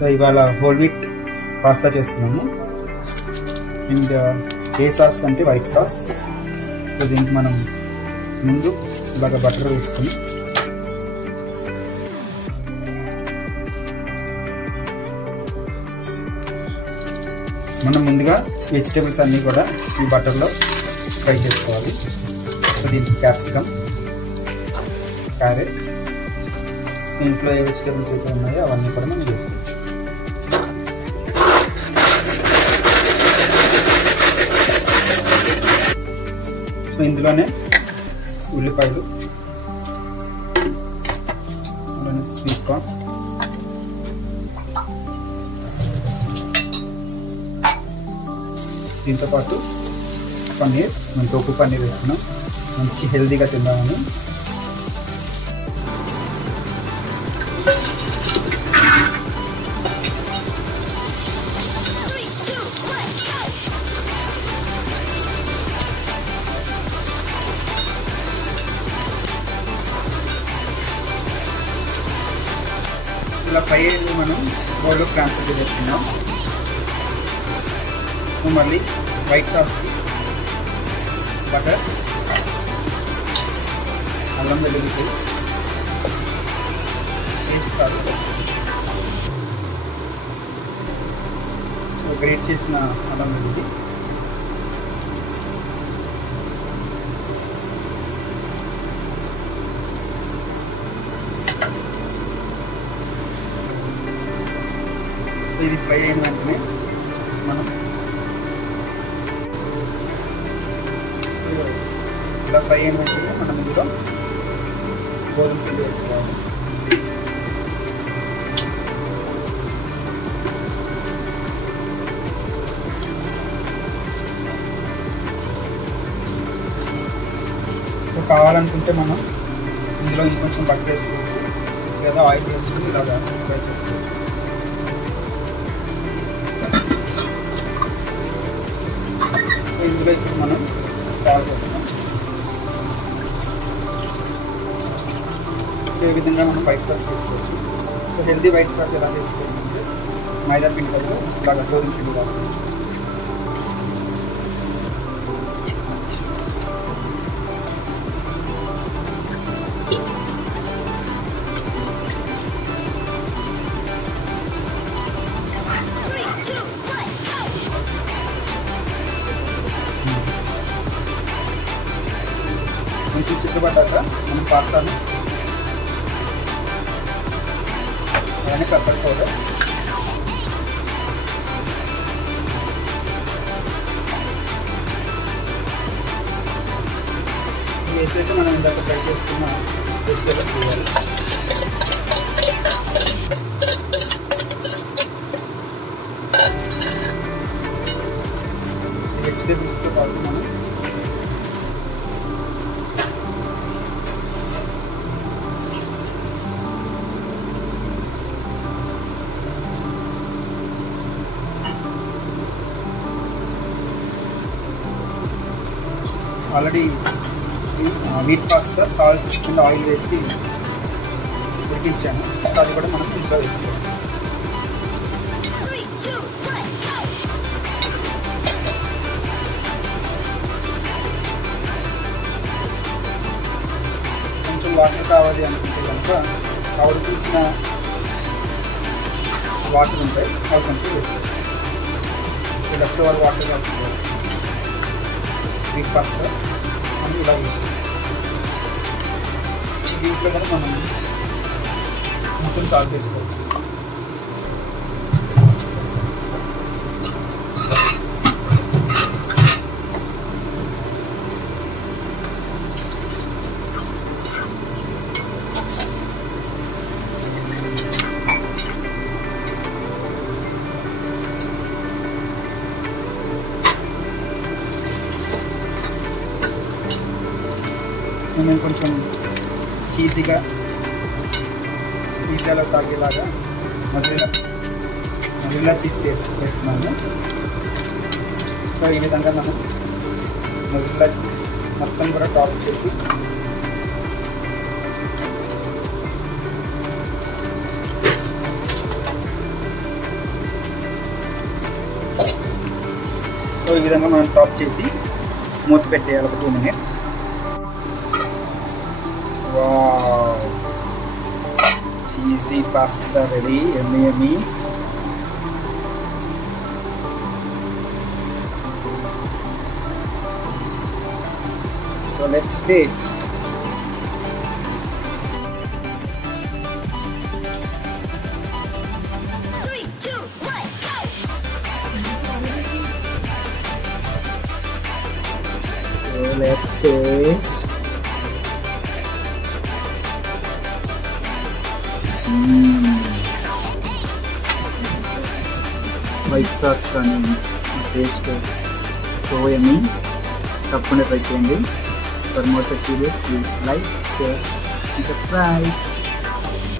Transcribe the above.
So ఇవాళ whole wheat pasta చేస్తున్నాము. And A sauce అంటే వైట్ సాస్. సో దీనికి మనం ముందు ఇలాగ బటర్ వేసుకొని మనం ముందుగా వెజిటేబుల్స్ అన్నీ కూడా ఈ బటర్లో ఫ్రై చేసుకోవాలి. సో దీనికి క్యాప్సికమ్, క్యారెట్, ఇంట్లో ఏ వెజిటేబుల్స్ అయితే ఉన్నాయో అవన్నీ కూడా మనం వేసుకోవచ్చు. సో ఇందులోనే ఉల్లిపాయలు, అలానే స్వీట్ కార్న్, దీంతోపాటు పన్నీర్, మనం టోఫు పన్నీర్ వేస్తున్నాం మంచి హెల్తీగా తిందామని. ఇలా ఫ్రై అయ్యి మనం బౌల్లో ట్రాన్స్ఫర్ చేసుకున్నాం. మళ్ళీ వైట్ సాస్కి బటర్, అల్లం వెల్లుల్లి పేస్ట్ కాదు, సో గ్రేట్ చేసిన అల్లం వెల్లుల్లి, ఇది ఫ్రై అయిన వెంటనే మనం ఇలా ఫ్రై అయిన వెంటనే మనం ఇందులో గోధుమ పిండి వేసుకోవాలి. సో కావాలనుకుంటే మనం ఇందులో ఇంకొంచెం బటర్ వేసుకోవచ్చు, లేదా ఆయిల్ వేసుకుని ఇలాగా ఫ్రై చేసుకోవచ్చు. సో ఇందులో ఇప్పుడు మనం తయారు చేస్తున్నాం. సో ఈ విధంగా మనం వైట్ సాస్ చేసుకోవచ్చు. సో హెల్తీ వైట్ సాస్ ఎలా చేసుకోవచ్చు అంటే మైదా పిండి బదులు ఇలాగా గోధుమ పిండి వాడుకోవచ్చు. కొంచెం చిక్కబడ్డాక మనం పాస్తా మిక్స్, అలానే పెప్పర్ పౌడర్, వేసైతే మనం ఇందాక ఫ్రై చేసుకున్న వెజిటేబుల్స్ వేయాలి. వెజిటేబుల్స్తో పాటు మనం already wheat pasta salt and oil వేసి ఉడికించాను. అది కూడా మనం ఇంట్లో వేసుకోవాలి. కొంచెం వాటర్ కావాలి అనుకుంటే కనుక ఆ ఉడికించిన వాటర్ ఉంటాయి, అవి కొంచెం వేసుకోవాలి. లెఫ్ట్ ఓవర్ వాటర్ కావాలి వీట్ పాస్తా మనం ఇలా వీటిలో కూడా మనం మొత్తం సాల్ట్ వేసుకోవచ్చు. నేను కొంచెం చీజీగా పిజ్జాలో సాగేలాగా మజిలా చీజ్ వేస్తున్నాను. సో ఈ విధంగా మనం మజిలా చీజ్ మొత్తం కూడా టాప్ చేసి విధంగా మనం టాప్ చేసి మూత పెట్టేయాలి ఒక 2 minutes. Wow, cheesy pasta ready. Yummy yummy. So let's taste. Let's taste. White sauce కానీ taste so yummy. తప్పకుండా ట్రై చేయండి. For more such videos, please like, share and subscribe.